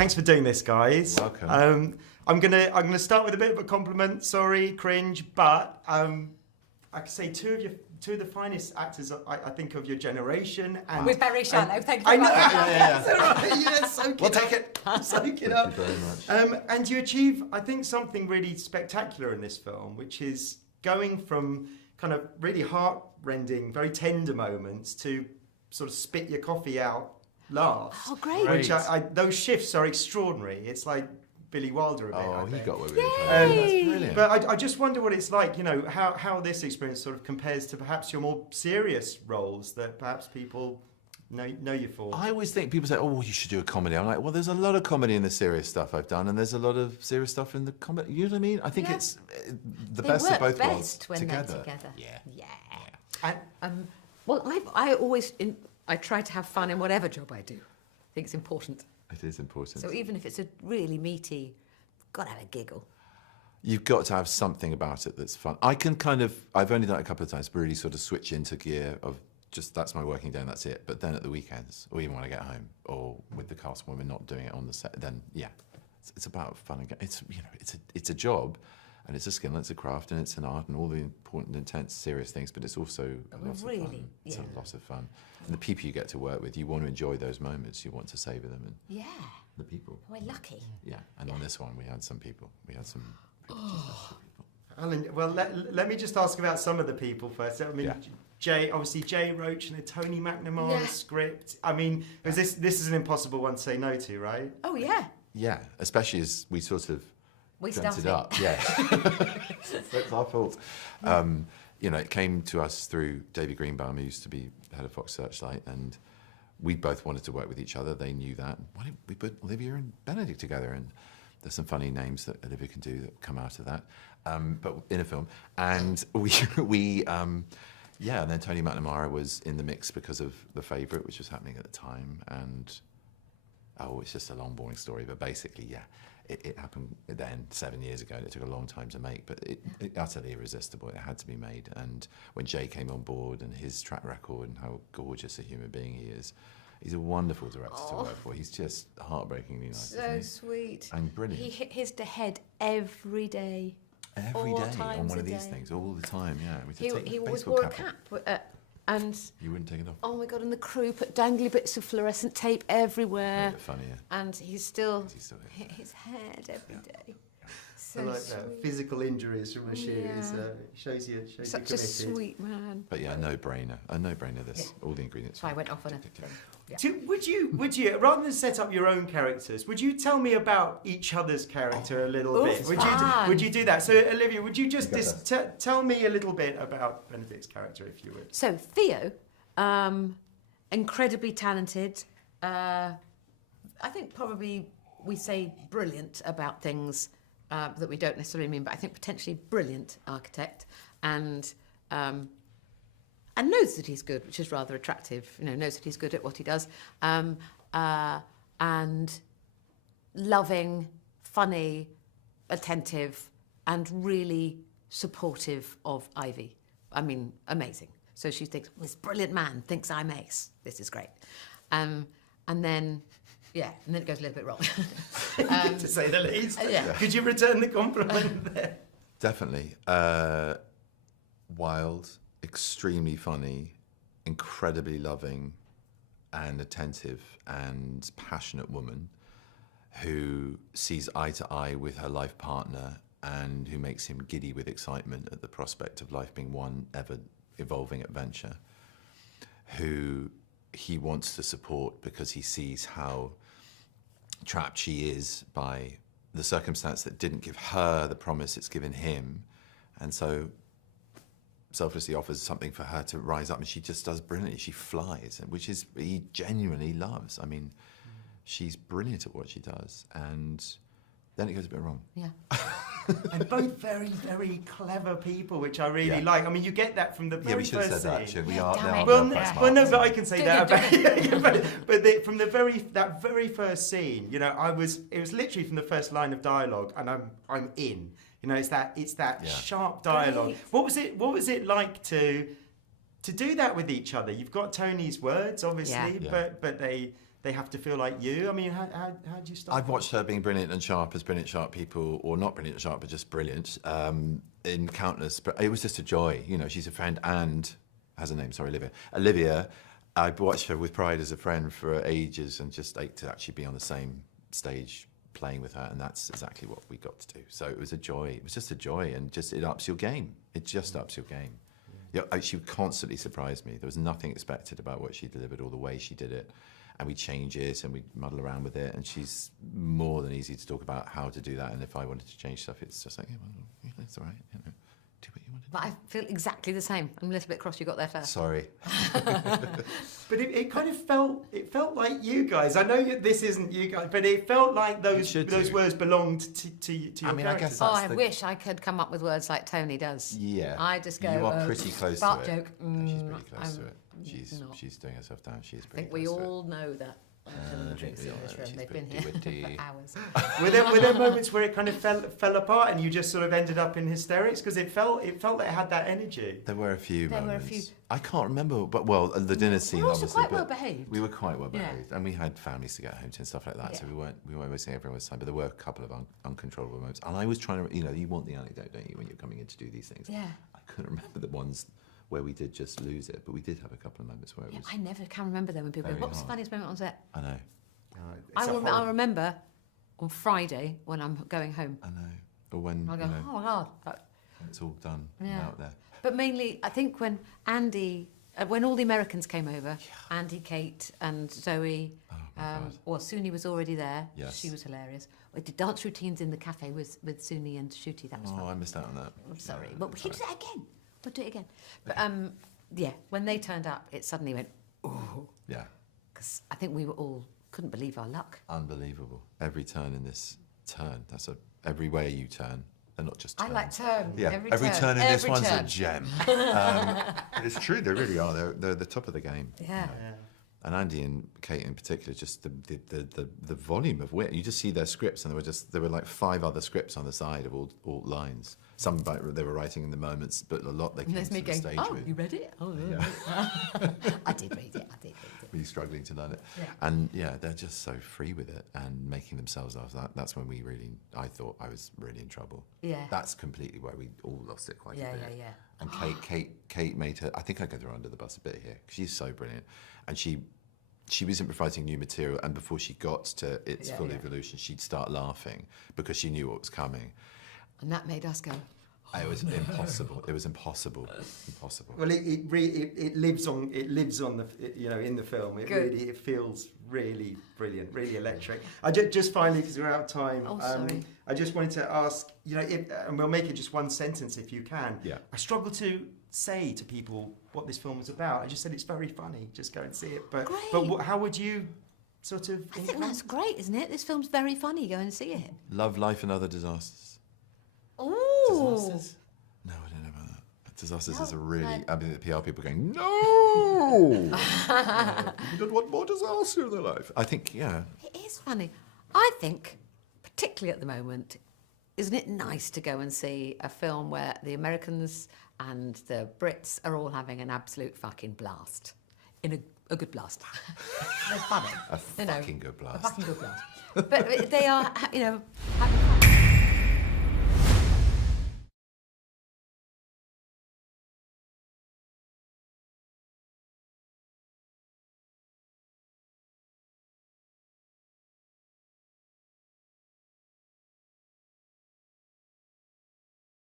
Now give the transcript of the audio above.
thanks for doing this, guys. Welcome. I'm gonna start with a bit of a compliment. Sorry, cringe, but I could say two of the finest actors I think of your generation. And we're very shallow. Thank you. I know. Yeah. That's all right. Yeah, soak We'll it take up. it. Soak it up. Thank you very much. And you achieve, I think, something really spectacular in this film, which is going from kind of really heart-rending, very tender moments to sort of spit your coffee out laughs. Oh, great. Which those shifts are extraordinary. It's like Billy Wilder a bit. Oh, I he think. got away with it. Yay! That's brilliant. But I just wonder what it's like, how this experience sort of compares to perhaps your more serious roles that perhaps people know you for. I always think people say, "Oh, you should do a comedy." I'm like, "Well, there's a lot of comedy in the serious stuff I've done, and there's a lot of serious stuff in the comedy." You know what I mean? I think it's the best of both worlds together. Yeah. And Well, I try to have fun in whatever job I do. I think it's important. It is important. So even if it's a really meaty, got to have a giggle. You've got to have something about it that's fun. I've only done it a couple of times, really sort of switch into gear of just, that's my working day and that's it. But then at the weekends, or even when I get home, or with the cast when we're not doing it on the set, then it's about fun and it's a job, and it's a skill, and it's a craft, and it's an art, and all the important, intense, serious things. But it's also a lot of fun. It's a lot of fun, and the people you get to work with, you want to enjoy those moments. You want to savor them, and the people. We're lucky. Yeah, and on this one, we had some people. We had some pretty special people. Alan, well, let me just ask about some of the people first. I mean, Jay, Roach, and the Tony McNamara script. I mean, this is an impossible one to say no to, right? Oh, yeah. Yeah, especially as we sort of dreamt it up. Yeah, that's our fault. It came to us through David Greenbaum, who used to be head of Fox Searchlight, and we both wanted to work with each other. They knew that. Why didn't we put Olivia and Benedict together? And there's some funny names that Olivia can do that come out of that, but in a film. And and then Tony McNamara was in the mix because of The Favourite, which was happening at the time. And it's just a long, boring story, but basically, it happened then 7 years ago, and it took a long time to make, but it utterly irresistible. It had to be made. And when Jay came on board, and his track record and how gorgeous a human being he is, he's a wonderful director to work for. He's just heartbreakingly nice. So sweet. And brilliant. He hit his head every day. Every day on one of these things, all the time, He always wore a cap, and you wouldn't take it off. Oh my God! And the crew put dangly bits of fluorescent tape everywhere. Funny, yeah. And he's still hit his head every day. So I like sweet. that. Physical injuries from a shoot shows you Such you're a sweet man. But a no-brainer. This, all the ingredients. So I went off on a... Would you, rather than set up your own characters, would you tell me about each other's character a little bit? Would you do that? So, Olivia, would you just tell me a little bit about Benedict's character, if you would? So, Theo, incredibly talented. I think probably we say brilliant about things that we don't necessarily mean, but I think potentially brilliant architect, and knows that he's good, which is rather attractive. Knows that he's good at what he does, and loving, funny, attentive, and really supportive of Ivy. I mean, amazing. So she thinks, this brilliant man thinks I'm ace. This is great. And then it goes a little bit wrong. To say the least. Yeah. Could you return the compliment there? Definitely. Wild, extremely funny, incredibly loving and attentive and passionate woman who sees eye to eye with her life partner and who makes him giddy with excitement at the prospect of life being one ever-evolving adventure, who he wants to support because he sees how trapped she is by the circumstance that didn't give her the promise it's given him, and so selflessly offers something for her to rise up, and she just does brilliantly. She flies, which is he genuinely loves. I mean, she's brilliant at what she does, and then it goes a bit wrong. Yeah. And both very, very clever people, which I really like. I mean, you get that from the very first scene. Yeah, we should have said that, actually. We are damn it. Well, no, but I can say that about from that very first scene, it was literally from the first line of dialogue, and I'm in. It's that sharp dialogue. Great. What was it like to do that with each other? You've got Tony's words, obviously, but they have to feel like you? I mean, how do you start? I've watched her being brilliant and sharp as brilliant, sharp people, or not brilliant and sharp, but just brilliant, in countless. But it was just a joy. You know, she's a friend and has a name. Sorry, Olivia. Olivia, I've watched her with pride as a friend for ages, and just like to actually be on the same stage playing with her, and that's exactly what we got to do. So it was a joy. It was just a joy, and just it ups your game. It just ups your game. Yeah, she constantly surprised me. There was nothing expected about what she delivered or the way she did it. And we change it and we muddle around with it. And she's more than easy to talk about how to do that. And if I wanted to change stuff, it's just like, yeah, well, it's all right. You know, do what you want to do. But I feel exactly the same. I'm a little bit cross you got there first. Sorry. But it kind of felt like you guys. I know this isn't you guys, but it felt like those words belonged to your characters. I guess I wish I could come up with words like Tony does. Yeah. I just go, you are pretty close to fart it. joke. She's pretty close to it. She's doing herself down. She's pretty I think close we to it. all know that. Drinks in this room. They've been here for hours. Were there moments where it kind of fell apart and you just sort of ended up in hysterics? Because it felt like it had that energy. There were a few There moments. were a few. I can't remember, but the dinner scene. We were also obviously, quite well but behaved. We were quite well behaved, Yeah. and we had families to get home to and stuff like that. So we weren't wasting everyone's time. But there were a couple of uncontrollable moments, and I was trying to, you want the anecdote, don't you, when you're coming in to do these things? Yeah. I couldn't remember the ones where we did just lose it, but we did have a couple of moments where it was. I never can remember them when people go, very "What's the hard. funniest moment on set?" I know. I remember on Friday when I'm going home. I know. Or when I go, "Oh my god." it's all done Yeah. out there. But mainly, I think when Andy, when all the Americans came over, Andy, Kate, and Zoe, Suni was already there. Yes. She was hilarious. We did dance routines in the cafe with Suni and Ncuti. That was fun. I missed out on that. I'm sorry, Yeah, but we can do that again. We'll do it again. But when they turned up, it suddenly went, oh, Yeah. because I think we were all couldn't believe our luck. Unbelievable. Every turn in this turn. Every way you turn. They're not just turns. I like turn. Yeah, every turn in this one's a gem. It's true, they really are. They're the top of the game. Yeah. And Andy and Kate in particular, just the volume of wit. You just see their scripts, and there were like 5 other scripts on the side of all lines. Some they were writing in the moments, but a lot they came to the stage with. You read it? Oh, Yeah. I did read it. Really struggling to learn it. Yeah. And they're just so free with it and making themselves laugh. That's when I thought I was really in trouble. Yeah. That's completely where we all lost it quite a bit. Yeah. And Kate made her, I think I could throw her under the bus a bit here, because she's so brilliant. And she was improvising new material, and before she got to its full evolution, she'd start laughing because she knew what was coming. And that made us go, It was impossible. It was impossible. Well, it lives on the in the film. It feels really brilliant, really electric. I just finally, because we're out of time. Sorry. I just wanted to ask, and we'll make it just one sentence if you can. Yeah. I struggle to say to people what this film is about. I just said it's very funny. Just go and see it. But how would you sort of? I think that's great, isn't it? This film's very funny. Go and see it. Love, Life and Other Disasters. Ooh. Disasters? No, I don't know about that. Disasters is a really... I mean, the PR people are going, no! You don't want more disaster in their life. I think, yeah. It is funny. I think, particularly at the moment, isn't it nice to go and see a film where the Americans and the Brits are all having an absolute fucking blast? In a good blast. They're funny. A fucking good blast. A fucking good blast. But they are, having fun.